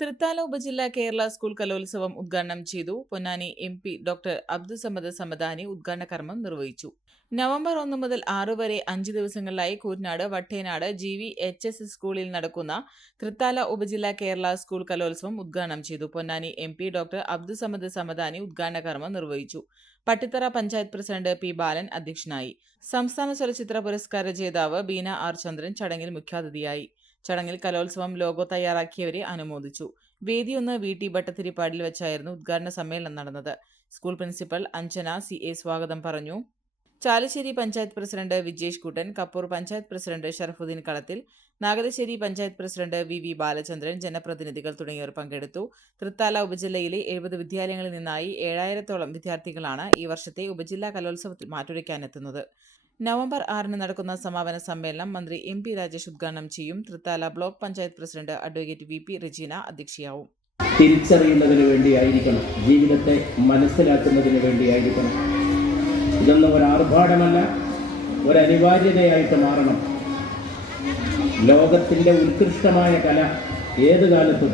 തൃത്താല ഉപജില്ല കേരള സ്കൂൾ കലോത്സവം ഉദ്ഘാടനം ചെയ്തു Ponnani M P doctor Abdussamad Samadani ഉദ്ഘാടന കർമ്മം നിർവഹിച്ചു. നവംബർ ഒന്ന് മുതൽ ആറ് വരെ അഞ്ച് ദിവസങ്ങളിലായി Koottanad Vattenad G V H S സ്കൂളിൽ നടക്കുന്ന തൃത്താല ഉപജില്ല കേരള സ്കൂൾ കലോത്സവം ഉദ്ഘാടനം ചെയ്തു Ponnani M P doctor Abdussamad Samadani ഉദ്ഘാടന കർമ്മം നിർവഹിച്ചു. പട്ടിത്തറ പഞ്ചായത്ത് പ്രസിഡന്റ് പി ബാലൻ അധ്യക്ഷനായി. സംസ്ഥാന ചലച്ചിത്ര പുരസ്കാര ജേതാവ് ബീന ആർ ചന്ദ്രൻ ചടങ്ങിൽ മുഖ്യാതിഥിയായി. ചടങ്ങിൽ കലോത്സവം ലോഗോ തയ്യാറാക്കിയവരെ അനുമോദിച്ചു. വേദിയൊന്ന് വി. ടി. ഭട്ടത്തിരിപ്പാടിൽ വെച്ചായിരുന്നു ഉദ്ഘാടന സമ്മേളനം നടന്നത്. School principal Anjana C. A. സ്വാഗതം പറഞ്ഞു. Chalissery panchayat president Vijesh Kuttan Kappur panchayat president Sharafuddin Kalathil Nagalassery panchayat president V V Balachandran ജനപ്രതിനിധികൾ തുടങ്ങിയവർ പങ്കെടുത്തു. തൃത്താല ഉപജില്ലയിലെ എഴുപത് വിദ്യാലയങ്ങളിൽ നിന്നായി ഏഴായിരത്തോളം വിദ്യാർത്ഥികളാണ് ഈ വർഷത്തെ ഉപജില്ലാ കലോത്സവത്തിൽ മാറ്റുരയ്ക്കാനെത്തുന്നത്. നവംബർ ആറിന് നടക്കുന്ന സമാപന സമ്മേളനം മന്ത്രി എം പി രാജേഷ് ഉദ്ഘാടനം ചെയ്യും. Thrithala block panchayat president advocate V P Regina അധ്യക്ഷയാവും. തിരിച്ചറിയുന്നതിന് വേണ്ടിയായിരിക്കണം ജീവിതത്തെ മനസ്സിലാക്കുന്നതിന് വേണ്ടിയായിരിക്കണം. ഇതൊന്നും ഒരു ആർഭാടമല്ല ഒരു അനിവാര്യതയായിട്ട് മാറണം. ലോകത്തിന്റെ ഉത്കൃഷ്ടമായ കല ഏത് കാലത്തും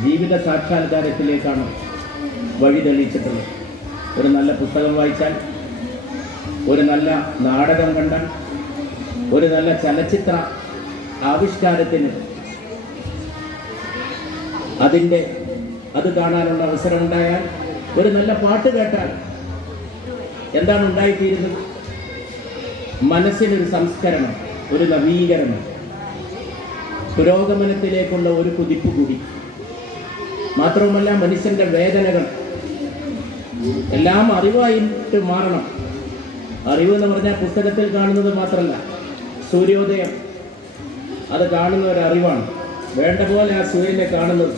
ജീവിത സാക്ഷാത്കാരത്തിലേക്കാണ് വഴി തെളിയിച്ചിട്ടുള്ളത് ഒരു നല്ല പുസ്തകം വായിച്ചാൽ ഒരു നല്ല നാടകം കണ്ടാൽ ഒരു നല്ല ചലച്ചിത്ര ആവിഷ്കാരത്തിന് അതിന്റെ അത് കാണാനുള്ള അവസരം ഉണ്ടായാൽ ഒരു നല്ല പാട്ട് കേട്ടാൽ എന്താണ് ഉണ്ടായിത്തീരുന്നത്? മനസ്സിനൊരു സംസ്കരണം ഒരു നവീകരണം. പുരോഗമനത്തിലേക്കുള്ള ഒരു കുതിപ്പ് കൂടി. മാത്രവുമല്ല മനുഷ്യന്റെ വേദനകൾ. എല്ലാം അറിവായിട്ട് മാറണം. അറിവ് എന്ന് പറഞ്ഞാൽ പുസ്തകത്തിൽ കാണുന്നത് മാത്രമല്ല സൂര്യോദയം. അത് കാണുന്ന ഒരു അറിവാണ്. വേണ്ട പോലെ ആ സൂര്യനെ കാണുന്നത്.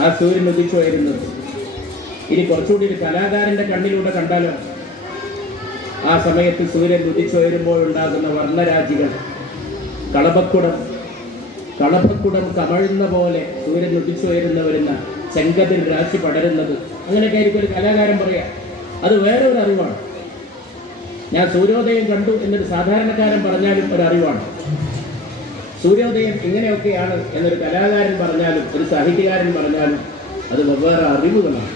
ആ സൂര്യൻ ഉദിച്ചു വരുന്നത് ഇനി കുറച്ചുകൂടി ഒരു കലാകാരന്റെ കണ്ണിലൂടെ കണ്ടാലോ? ആ സമയത്ത് സൂര്യൻ ഉദിച്ചു വരുമ്പോഴുണ്ടാകുന്ന വർണരാജികൾ. കളപക്കുടം കളഭക്കുടം കമഴുന്ന പോലെ സൂര്യൻ ഉദിച്ചു വരുന്ന ചെങ്കതിൽ രാശി പടരുന്നത്. അങ്ങനെയൊക്കെ ആയിരിക്കും ഒരു കലാകാരൻ പറയാ. അത് വേറെ ഒരു അറിവാണ്. ഞാൻ സൂര്യോദയം കണ്ടു എന്നൊരു സാധാരണക്കാരൻ പറഞ്ഞാലും ഒരു അറിവാണ് സൂര്യോദയം ഇങ്ങനെയൊക്കെയാണ് എന്നൊരു കലാകാരൻ പറഞ്ഞാലും ഒരു സാഹിത്യകാരൻ പറഞ്ഞാലും അത് വെവ്വേറെ അറിവുകളാണ്.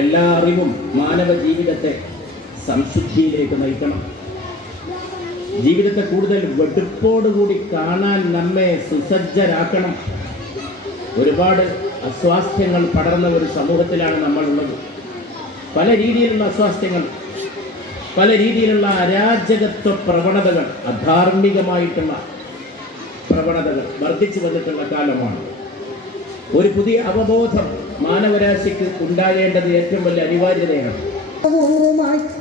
എല്ലാ അറിവും മാനവ ജീവിതത്തെ സംശുദ്ധിയിലേക്ക് നയിക്കണം. ജീവിതത്തെ കൂടുതൽ വെടുപ്പോടുകൂടി കാണാൻ നമ്മെ സുസജ്ജരാക്കണം. ഒരുപാട് അസ്വാസ്ഥ്യങ്ങൾ പടർന്ന ഒരു സമൂഹത്തിലാണ് നമ്മളുള്ളത്. പല രീതിയിലുള്ള അസ്വാസ്ഥ്യങ്ങൾ പല രീതിയിലുള്ള അരാജകത്വ പ്രവണതകൾ അധാർമികമായിട്ടുള്ള പ്രവണതകൾ വർദ്ധിച്ചു വന്നിട്ടുള്ള കാലമാണ്. ഒരു പുതിയ അവബോധം മാനവരാശിക്ക് ഉണ്ടാകേണ്ടത് ഏറ്റവും വലിയ അനിവാര്യതയാണ്.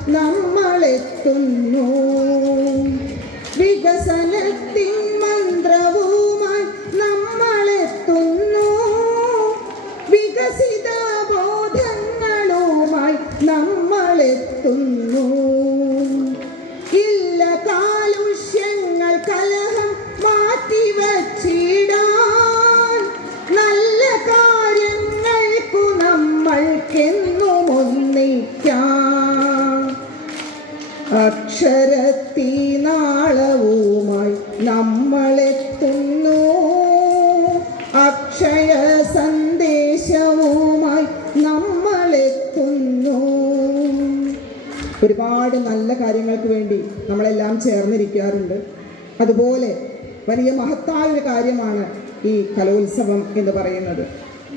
നമ്മളെത്തുന്നു വികസനത്തിൻ മന്ത്രവുമായി നമ്മളെത്തുന്നു. വികസിത ബോധങ്ങളുമായി നമ്മളെത്തുന്നു. ഇല്ല കാലുഷ്യങ്ങൾ കലഹം മാറ്റിവച്ചിടാൻ നല്ല കാര്യങ്ങൾക്കു നമ്മൾക്കെന്നും ഒന്നിക്കാം അക്ഷരത്തീനാളവുമായി ഒരുപാട് നല്ല കാര്യങ്ങൾക്ക് വേണ്ടി നമ്മളെല്ലാം ചേർന്നിരിക്കാറുണ്ട്. അതുപോലെ വലിയ മഹത്തായ ഒരു കാര്യമാണ് ഈ കലോത്സവം എന്ന് പറയുന്നത്.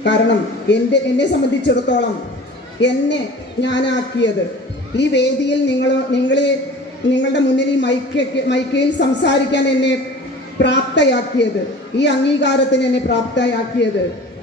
കാരണം എന്റെ എന്നെ സംബന്ധിച്ചിടത്തോളം എന്നെ ഞാനാക്കിയത് ഈ വേദിയിൽ നിങ്ങൾ നിങ്ങളെ നിങ്ങളുടെ മുന്നിൽ ഈ മൈക്ക് മൈക്കയിൽ സംസാരിക്കാൻ എന്നെ പ്രാപ്തയാക്കിയത് ഈ അംഗീകാരത്തിന് എന്നെ പ്രാപ്തയാക്കിയത്